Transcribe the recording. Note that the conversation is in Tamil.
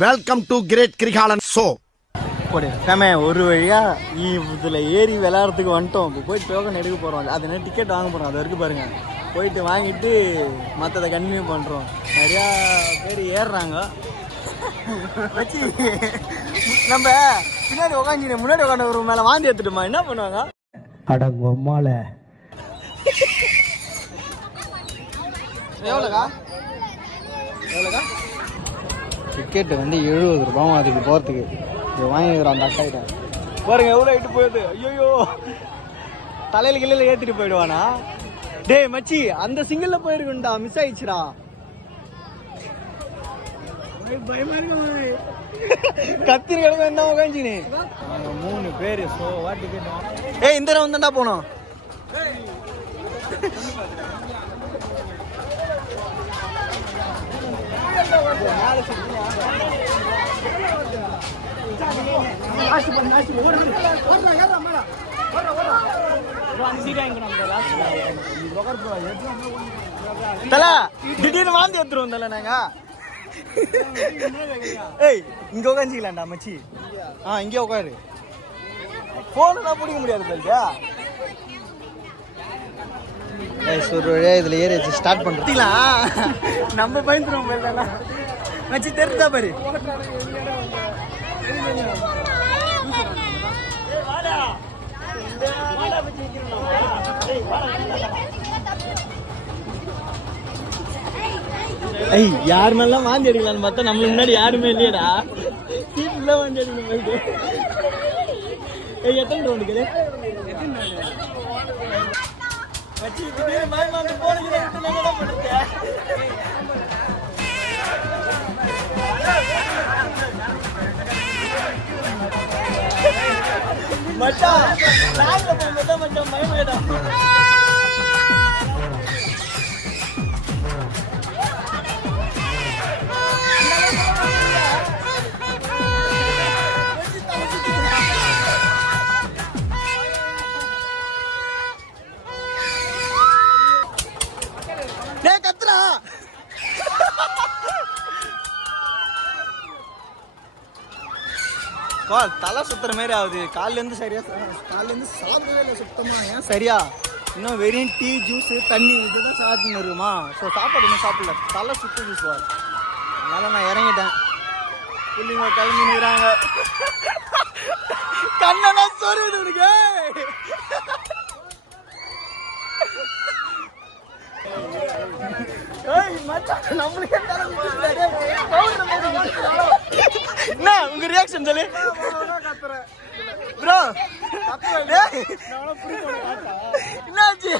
Welcome to great Kirikalan show. ஒரு வழியா இதுல ஏறி விளையாடுறதுக்கு வந்துட்டோம். இப்போ போய் டோக்கன் எடுக்க போறோம். அது என்ன டிக்கெட் வாங்க போறோம். அது வரைக்கும் பாருங்க. போயிட்டு வாங்கிட்டு மற்றதை கண்டினியூ பண்றோம். நிறையா பேர் ஏறுறாங்க. வச்சு நம்ம பின்னாடி உட்காந்து முன்னாடி உட்காந்து ஒரு மேல வாந்தி எடுத்துட்டுமா என்ன பண்ணுவாங்க? அடங்கம்மால எவ்வளோக்கா டிக்கெட்டு வந்து 70 ரூபாவும் அதுக்கு போகிறதுக்கு. இது வாங்கிக்கிறோம் அந்த அக்காயிட்ட. பாருங்க எவ்வளோ இட்டு போயிடுது. ஐயோ தலையில் கிள்ளையில் ஏற்றிட்டு போயிடுவானா? டேய் மச்சி அந்த சிங்கிளில் போயிருக்குண்டா, மிஸ் ஆயிடுச்சுடா. பயமா இருக்கு. கத்திரி கிழமை என்ன உட்காந்துச்சினே. நாங்கள் 3 பேர் சோவா டிக்கெட். ஏய் இந்த ரவுண்ட் தான்டா போனோம். திடீர்னு வாந்தி எடுத்துருவோம் தல நாங்க. ஏய் இங்க உட்காந்துக்கலாம்டா மச்சி. இங்கே உட்காரு. போனா பிடிக்க முடியாது பல்கா. இதுல ஏறி வச்சு ஸ்டார்ட் பண்றீங்களா? நம்ம பயந்துருவோம் மச்சி. தெரிஞ்சா பாரு. யார் மேலாம் வாந்தி எடுக்கலான்னு பார்த்தா நம்மளுக்கு முன்னாடி யாருமே இல்லையடா. சீட்ல வாந்தி எடுக்கணும் போயிட்டு. எத்தனை ரவுண்டுக்கு மச்சான் நாங்க போகும்போது மச்சான் பயமேடா. கத்துறா தலை சுத்துற மாதிரி ஆகுது. காலிலேருந்து சாப்பிடவே இல்லை சுத்தமா. ஏன் சரியா இன்னும் வெறும் டீ ஜூஸ் தண்ணி இதுதான் சாப்பிட்டு இருக்குமா? ஸோ சாப்பாடு இன்னும் சாப்பிடல. தலை சுத்து ஜூஸ் வா. அதனால நான் இறங்கிட்டேன். பிள்ளைங்க கிளம்பி நிற்கிறாங்க. கண்ணெல்லாம் சொருது இருக்கு. என்ன உங்க ரியாக்ஷன் சொல்லு ப்ரோ. என்னாச்சு?